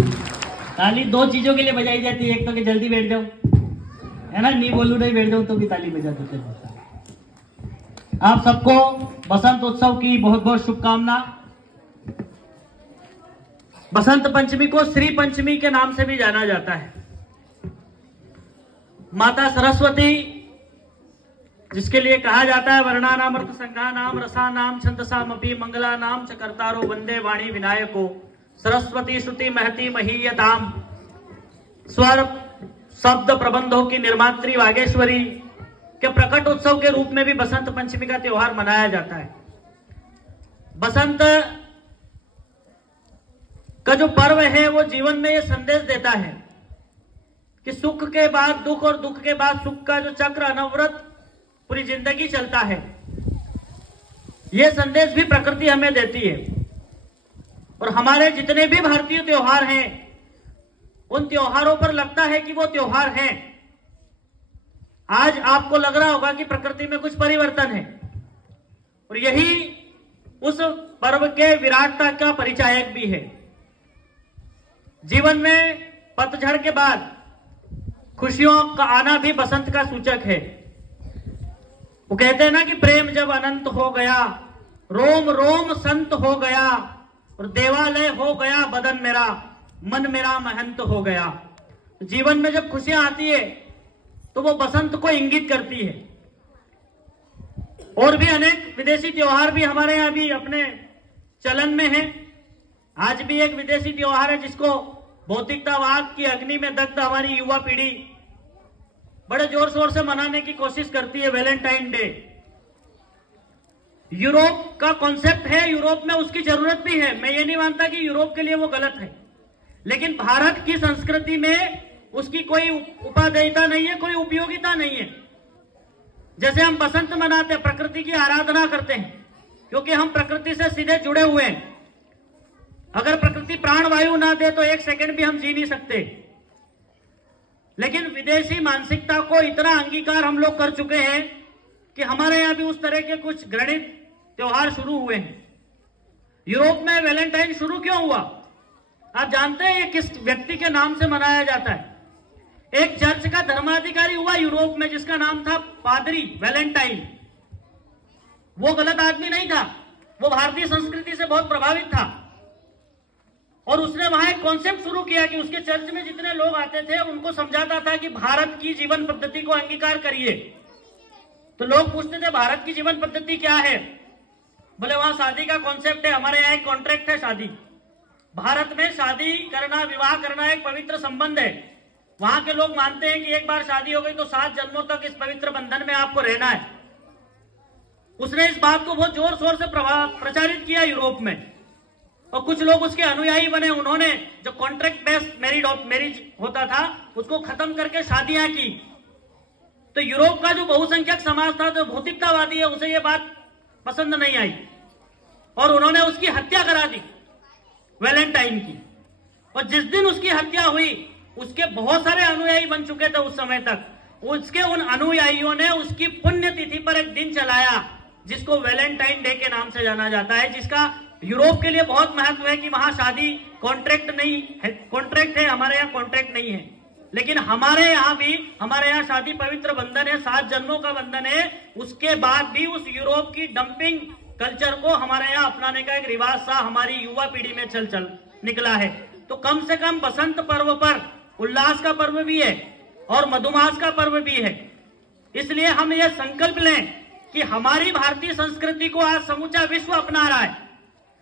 ताली दो चीजों के लिए बजाई जाती है, एक तो कि जल्दी बैठ जाओ, है ना, नहीं बोलूं नहीं बैठ जाऊं तो भी ताली बजा देते हैं। आप सबको बसंत उत्सव की बहुत बहुत शुभकामना। बसंत पंचमी को श्री पंचमी के नाम से भी जाना जाता है। माता सरस्वती, जिसके लिए कहा जाता है वर्णा नाम अर्थ संज्ञा नाम रसा नाम छंदसाम अपि मंगला नाम च कर्तारो वंदे वाणी विनायको सरस्वती श्रुति महती महीयताम। स्वर शब्द प्रबंधों की निर्मात्री वागेश्वरी के प्रकट उत्सव के रूप में भी बसंत पंचमी का त्योहार मनाया जाता है। बसंत का जो पर्व है वो जीवन में ये संदेश देता है कि सुख के बाद दुख और दुख के बाद सुख का जो चक्र अनवरत पूरी जिंदगी चलता है, ये संदेश भी प्रकृति हमें देती है। और हमारे जितने भी भारतीय त्योहार हैं, उन त्योहारों पर लगता है कि वो त्योहार हैं। आज आपको लग रहा होगा कि प्रकृति में कुछ परिवर्तन है, और यही उस पर्व के विराटता का परिचायक भी है। जीवन में पतझड़ के बाद खुशियों का आना भी बसंत का सूचक है। वो कहते हैं ना कि प्रेम जब अनंत हो गया, रोम रोम संत हो गया, और देवालय हो गया बदन मेरा, मन मेरा महंत हो गया। जीवन में जब खुशियां आती है तो वो बसंत को इंगित करती है। और भी अनेक विदेशी त्योहार भी हमारे यहां भी अपने चलन में है। आज भी एक विदेशी त्योहार है जिसको भौतिकतावाद की अग्नि में दग्ध हमारी युवा पीढ़ी बड़े जोर शोर से मनाने की कोशिश करती है, वैलेंटाइन डे। यूरोप का कॉन्सेप्ट है, यूरोप में उसकी जरूरत भी है, मैं ये नहीं मानता कि यूरोप के लिए वो गलत है, लेकिन भारत की संस्कृति में उसकी कोई उपादेयता नहीं है, कोई उपयोगिता नहीं है। जैसे हम बसंत मनाते हैं, प्रकृति की आराधना करते हैं, क्योंकि हम प्रकृति से सीधे जुड़े हुए हैं। अगर प्रकृति प्राणवायु ना दे तो एक सेकंड भी हम जी नहीं सकते। लेकिन विदेशी मानसिकता को इतना अंगीकार हम लोग कर चुके हैं कि हमारे यहां भी उस तरह के कुछ घृणित त्योहार शुरू हुए हैं। यूरोप में वैलेंटाइन शुरू क्यों हुआ? आप जानते हैं ये किस व्यक्ति के नाम से मनाया जाता है? एक चर्च का धर्माधिकारी हुआ यूरोप में जिसका नाम था पादरी वैलेंटाइन। वो गलत आदमी नहीं था, वो भारतीय संस्कृति से बहुत प्रभावित था, और उसने वहां एक कॉन्सेप्ट शुरू किया कि उसके चर्च में जितने लोग आते थे उनको समझाता था कि भारत की जीवन पद्धति को अंगीकार करिए। तो लोग पूछते थे भारत की जीवन पद्धति क्या है? बोले वहां शादी का कॉन्सेप्ट है, हमारे यहाँ एक कॉन्ट्रैक्ट है शादी। भारत में शादी करना, विवाह करना एक पवित्र संबंध है। वहां के लोग मानते हैं कि एक बार शादी हो गई तो 7 जन्मों तक इस पवित्र बंधन में आपको रहना है। उसने इस बात को बहुत जोर शोर से प्रचारित किया यूरोप में, और कुछ लोग उसके अनुयायी बने। उन्होंने जो कॉन्ट्रैक्ट बेस्ड मैरिज होता था उसको खत्म करके शादियां की। तो यूरोप का जो बहुसंख्यक समाज था, जो भौतिकतावादी है, उसे ये बात पसंद नहीं आई, और उन्होंने उसकी हत्या करा दी वैलेंटाइन की। और जिस दिन उसकी हत्या हुई, उसके बहुत सारे अनुयायी बन चुके थे उस समय तक। उसके उन अनुयायियों ने उसकी पुण्यतिथि पर एक दिन चलाया जिसको वैलेंटाइन डे के नाम से जाना जाता है, जिसका यूरोप के लिए बहुत महत्व है कि वहां शादी कॉन्ट्रैक्ट नहीं है, कॉन्ट्रैक्ट है, हमारे यहाँ कॉन्ट्रैक्ट नहीं है। लेकिन हमारे यहाँ शादी पवित्र बंधन है, 7 जन्मों का बंधन है। उसके बाद भी उस यूरोप की डंपिंग कल्चर को हमारे यहाँ अपनाने का एक रिवाज सा हमारी युवा पीढ़ी में चल निकला है। तो कम से कम बसंत पर्व पर उल्लास का पर्व भी है और मधुमास का पर्व भी है। इसलिए हम ये संकल्प लें कि हमारी भारतीय संस्कृति को आज समूचा विश्व अपना रहा है।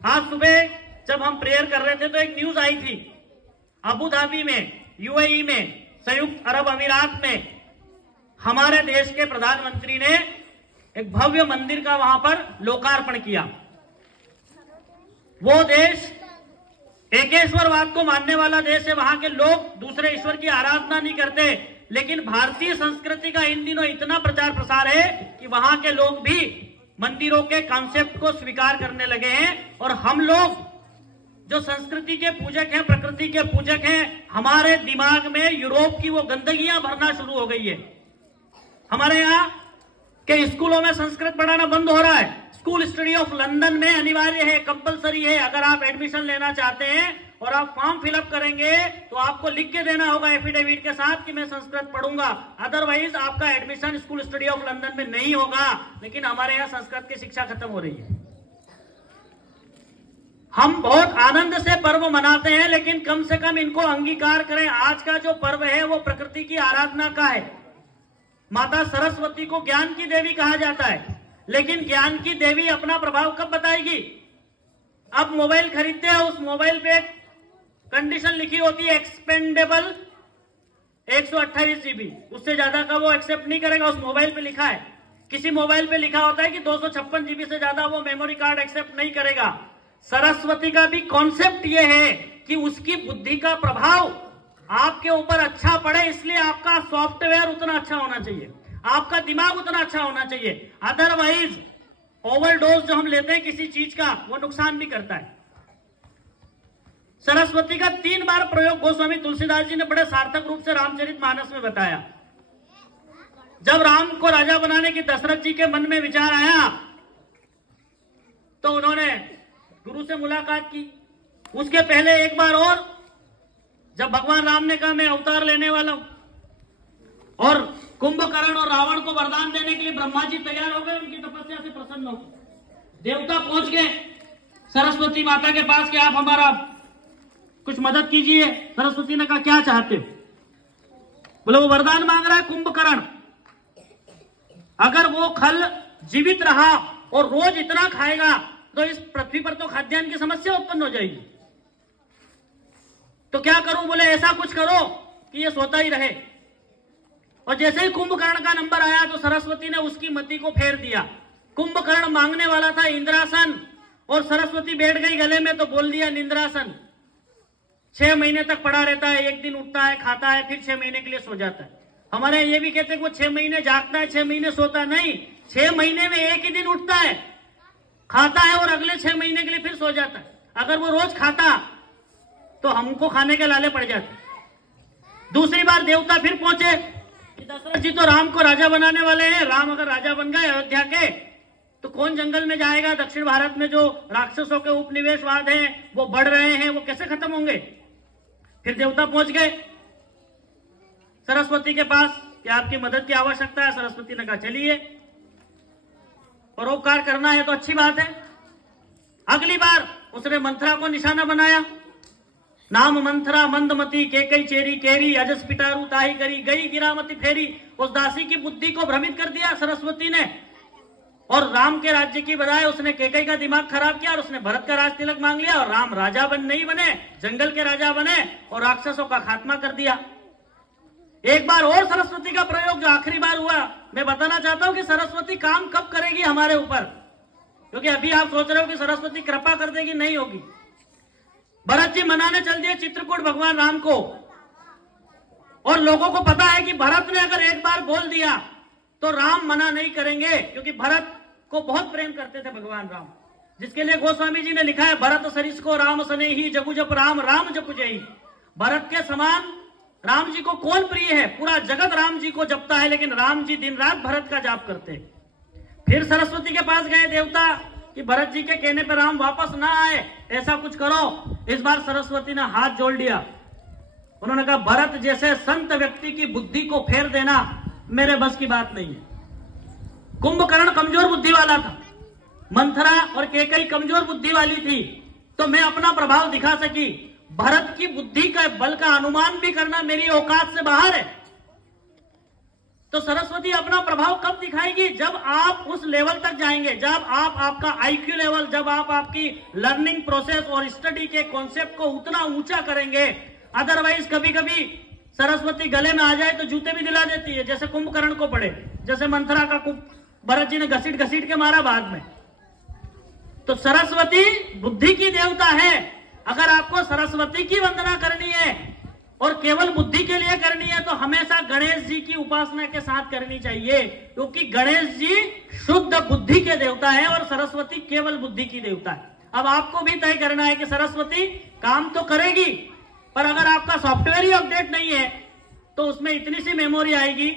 आज सुबह जब हम प्रेयर कर रहे थे तो एक न्यूज आई थी, अबू धाबी में, यूएई में, संयुक्त अरब अमीरात में हमारे देश के प्रधानमंत्री ने एक भव्य मंदिर का वहां पर लोकार्पण किया। वो देश एकेश्वरवाद को मानने वाला देश है, वहां के लोग दूसरे ईश्वर की आराधना नहीं करते, लेकिन भारतीय संस्कृति का इन दिनों इतना प्रचार प्रसार है कि वहां के लोग भी मंदिरों के कॉन्सेप्ट को स्वीकार करने लगे हैं। और हम लोग जो संस्कृति के पूजक हैं, प्रकृति के पूजक हैं, हमारे दिमाग में यूरोप की वो गंदगियां भरना शुरू हो गई है। हमारे यहाँ के स्कूलों में संस्कृत पढ़ाना बंद हो रहा है। स्कूल स्टडी ऑफ लंदन में अनिवार्य है, कंपलसरी है। अगर आप एडमिशन लेना चाहते हैं और आप फॉर्म फिलअप करेंगे तो आपको लिख के देना होगा एफिडेविट के साथ कि मैं संस्कृत पढ़ूंगा, अदरवाइज आपका admission school study of London में नहीं होगा। लेकिन हमारे यहाँ संस्कृत की शिक्षा खत्म हो रही है। हम बहुत आनंद से पर्व मनाते हैं, लेकिन कम से कम इनको अंगीकार करें। आज का जो पर्व है वो प्रकृति की आराधना का है। माता सरस्वती को ज्ञान की देवी कहा जाता है, लेकिन ज्ञान की देवी अपना प्रभाव कब बताएगी? अब मोबाइल खरीदते हैं, उस मोबाइल पे कंडीशन लिखी होती है एक्सपेंडेबल 128 जीबी, उससे ज्यादा का वो एक्सेप्ट नहीं करेगा। उस मोबाइल पे लिखा है। किसी मोबाइल पे लिखा होता है कि 256 जीबी से ज्यादा वो मेमोरी कार्ड एक्सेप्ट नहीं करेगा। सरस्वती का भी कॉन्सेप्ट ये है कि उसकी बुद्धि का प्रभाव आपके ऊपर अच्छा पड़े, इसलिए आपका सॉफ्टवेयर उतना अच्छा होना चाहिए, आपका दिमाग उतना अच्छा होना चाहिए। अदरवाइज ओवरडोज जो हम लेते हैं किसी चीज का, वो नुकसान भी करता है। सरस्वती का 3 बार प्रयोग गोस्वामी तुलसीदास जी ने बड़े सार्थक रूप से रामचरितमानस में बताया। जब राम को राजा बनाने की दशरथ जी के मन में विचार आया तो उन्होंने गुरु से मुलाकात की। उसके पहले एक बार और जब भगवान राम ने कहा मैं अवतार लेने वाला हूं, और कुंभकर्ण और रावण को वरदान देने के लिए ब्रह्मा जी तैयार हो गए, उनकी तपस्या से प्रसन्न हो गए। देवता पहुंच गए सरस्वती माता के पास कि आप हमारा कुछ मदद कीजिए। सरस्वती ने कहा क्या चाहते हो? बोले वो वरदान मांग रहा है कुंभकर्ण, अगर वो खल जीवित रहा और रोज इतना खाएगा तो इस पृथ्वी पर तो खाद्यान्न की समस्या उत्पन्न हो जाएगी। तो क्या करूं? बोले ऐसा कुछ करो कि ये सोता ही रहे। और जैसे ही कुंभकर्ण का नंबर आया तो सरस्वती ने उसकी मति को फेर दिया। कुंभकर्ण मांगने वाला था इंद्रासन, और सरस्वती बैठ गई गले में तो बोल दिया निंद्रासन। 6 महीने तक पड़ा रहता है, एक दिन उठता है, खाता है, फिर 6 महीने के लिए सो जाता है। हमारे ये भी कहते हैं कि वो 6 महीने जागता है, 6 महीने सोता नहीं। 6 महीने में एक ही दिन उठता है, खाता है, और अगले 6 महीने के लिए फिर सो जाता है। अगर वो रोज खाता तो हमको खाने के लाले पड़ जाते। दूसरी बार देवता फिर पहुंचे कि दशरथ जी तो राम को राजा बनाने वाले हैं, राम अगर राजा बन गए अयोध्या के तो कौन जंगल में जाएगा? दक्षिण भारत में जो राक्षसों के उपनिवेशवाद हैं वो बढ़ रहे हैं, वो कैसे खत्म होंगे? फिर देवता पहुंच गए सरस्वती के पास कि आपकी मदद की आवश्यकता है। सरस्वती ने कहा चलिए, परोपकार करना है तो अच्छी बात है। अगली बार उसने मंथरा को निशाना बनाया। नाम मंथरा मंदमती केकई चेरी केरी अजस पिटारू ताही करी गई गिरामती फेरी। उस दासी की बुद्धि को भ्रमित कर दिया सरस्वती ने, और राम के राज्य की बजाय उसने केकई का दिमाग खराब किया, और उसने भरत का राज तिलक मांग लिया, और राम राजा नहीं बने, जंगल के राजा बने और राक्षसों का खात्मा कर दिया। एक बार और सरस्वती का प्रयोग जो आखिरी बार हुआ, मैं बताना चाहता हूं कि सरस्वती काम कब करेगी हमारे ऊपर, क्योंकि अभी आप सोच रहे हो कि सरस्वती कृपा कर देगी, नहीं होगी। भरत जी मनाने चल दिए चित्रकूट भगवान राम को, और लोगों को पता है कि भरत ने अगर एक बार बोल दिया तो राम मना नहीं करेंगे, क्योंकि भरत को बहुत प्रेम करते थे भगवान राम, जिसके लिए गोस्वामी जी ने लिखा है भरत सरिस को राम सने ही जगु जप राम राम जपु जय। भरत के समान राम जी को कौन प्रिय है? पूरा जगत राम जी को जपता है, लेकिन राम जी दिन रात भरत का जाप करते। फिर सरस्वती के पास गए देवता कि भरत जी के कहने पर राम वापस ना आए, ऐसा कुछ करो। इस बार सरस्वती ने हाथ जोड़ लिया। उन्होंने कहा भरत जैसे संत व्यक्ति की बुद्धि को फेर देना मेरे बस की बात नहीं है। कुंभकर्ण कमजोर बुद्धि वाला था, मंथरा और केकई कमजोर बुद्धि वाली थी, तो मैं अपना प्रभाव दिखा सकी। भरत की बुद्धि का बल का अनुमान भी करना मेरी औकात से बाहर है। तो सरस्वती अपना प्रभाव कब दिखाएगी? जब आप उस लेवल तक जाएंगे, जब आप आपका आईक्यू लेवल, जब आप आपकी लर्निंग प्रोसेस और स्टडी के कॉन्सेप्ट को उतना ऊंचा करेंगे। अदरवाइज कभी कभी सरस्वती गले में आ जाए तो जूते भी दिला देती है, जैसे कुंभकर्ण को पड़े, जैसे मंथरा का भरत जी ने घसीट घसीट के मारा बाद में। तो सरस्वती बुद्धि की देवता है। अगर आपको सरस्वती की वंदना करनी है और केवल बुद्धि के लिए करनी है तो हमेशा गणेश जी की उपासना के साथ करनी चाहिए, क्योंकि गणेश जी शुद्ध बुद्धि के देवता है और सरस्वती केवल बुद्धि की देवता है। अब आपको भी तय करना है कि सरस्वती काम तो करेगी, पर अगर आपका सॉफ्टवेयर ही अपडेट नहीं है तो उसमें इतनी सी मेमोरी आएगी।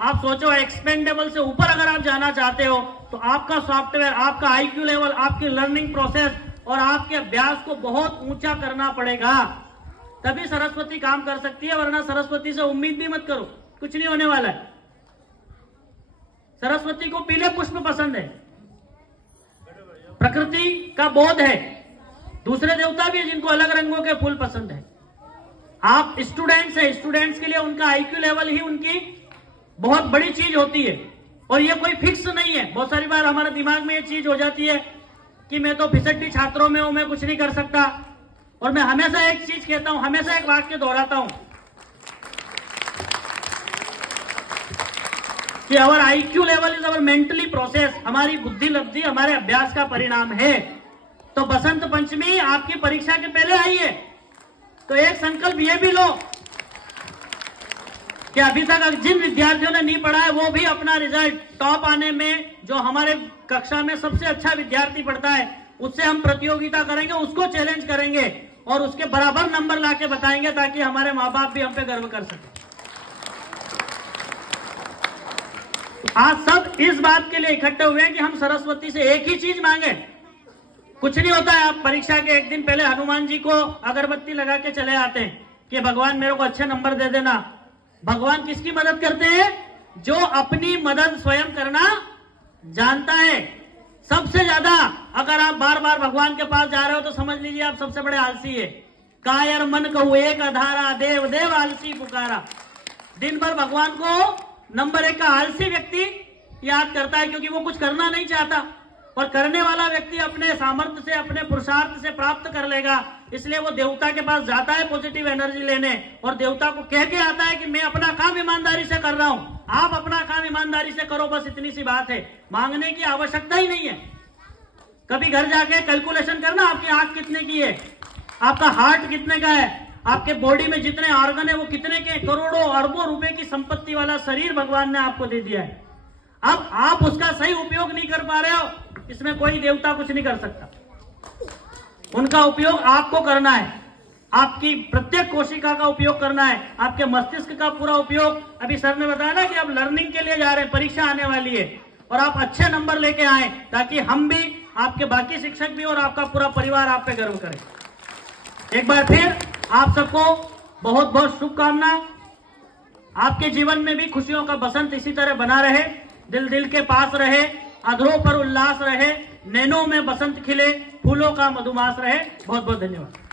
आप सोचो एक्सपेंडेबल से ऊपर अगर आप जाना चाहते हो तो आपका सॉफ्टवेयर, आपका आईक्यू लेवल, आपकी लर्निंग प्रोसेस और आपके अभ्यास को बहुत ऊंचा करना पड़ेगा, तभी सरस्वती काम कर सकती है, वरना सरस्वती से उम्मीद भी मत करो, कुछ नहीं होने वाला है। सरस्वती को पीले पुष्प पसंद है, प्रकृति का बोध है। दूसरे देवता भी है जिनको अलग रंगों के फूल पसंद है। आप स्टूडेंट्स हैं, स्टूडेंट्स के लिए उनका आईक्यू लेवल ही उनकी बहुत बड़ी चीज होती है, और ये कोई फिक्स नहीं है। बहुत सारी बार हमारे दिमाग में ये चीज हो जाती है कि मैं तो फिसड्डी छात्रों में हूं, मैं कुछ नहीं कर सकता। और मैं हमेशा एक चीज कहता हूं, हमेशा एक वाक्य दोहराता हूं कि our IQ level is our mentally process, हमारी बुद्धि लब्धि हमारे अभ्यास का परिणाम है। तो बसंत पंचमी आपकी परीक्षा के पहले आई है, तो एक संकल्प ये भी लो कि अभी तक जिन विद्यार्थियों ने नहीं पढ़ा है वो भी अपना रिजल्ट टॉप आने में, जो हमारे कक्षा में सबसे अच्छा विद्यार्थी पढ़ता है उससे हम प्रतियोगिता करेंगे, उसको चैलेंज करेंगे और उसके बराबर नंबर लाके बताएंगे, ताकि हमारे माँ बाप भी हम पे गर्व कर सके। आज सब इस बात के लिए इकट्ठे हुए हैं कि हम सरस्वती से एक ही चीज मांगे। कुछ नहीं होता है, आप परीक्षा के एक दिन पहले हनुमान जी को अगरबत्ती लगा के चले आते हैं कि भगवान मेरे को अच्छे नंबर दे देना। भगवान किसकी मदद करते हैं? जो अपनी मदद स्वयं करना जानता है। सबसे ज्यादा अगर आप बार बार भगवान के पास जा रहे हो तो समझ लीजिए आप सबसे बड़े आलसी है। कायर मन कहू एक अधारा, देव देव आलसी पुकारा। दिन भर भगवान को नंबर 1 का आलसी व्यक्ति याद करता है, क्योंकि वो कुछ करना नहीं चाहता, और करने वाला व्यक्ति अपने सामर्थ्य से, अपने पुरुषार्थ से प्राप्त कर लेगा। इसलिए वो देवता के पास जाता है पॉजिटिव एनर्जी लेने, और देवता को कह के आता है कि मैं अपना काम ईमानदारी से कर रहा हूं, आप अपना काम ईमानदारी से करो, बस इतनी सी बात है। मांगने की आवश्यकता ही नहीं है। कभी घर जाके कैलकुलेशन करना, आपकी आंख कितने की है, आपका हार्ट कितने का है, आपके बॉडी में जितने ऑर्गन है वो कितने के, करोड़ों अरबों रुपए की संपत्ति वाला शरीर भगवान ने आपको दे दिया है। अब आप उसका सही उपयोग नहीं कर पा रहे हो, इसमें कोई देवता कुछ नहीं कर सकता। उनका उपयोग आपको करना है, आपकी प्रत्येक कोशिका का उपयोग करना है, आपके मस्तिष्क का पूरा उपयोग। अभी सर ने बताया ना कि आप लर्निंग के लिए जा रहे हैं, परीक्षा आने वाली है, और आप अच्छे नंबर लेके आए, ताकि हम भी, आपके बाकी शिक्षक भी और आपका पूरा परिवार आप पे गर्व करे। एक बार फिर आप सबको बहुत बहुत शुभकामना। आपके जीवन में भी खुशियों का बसंत इसी तरह बना रहे, दिल दिल के पास रहे, अधरों पर उल्लास रहे, नैनों में बसंत खिले, फूलों का मधुमास रहे। बहुत बहुत धन्यवाद।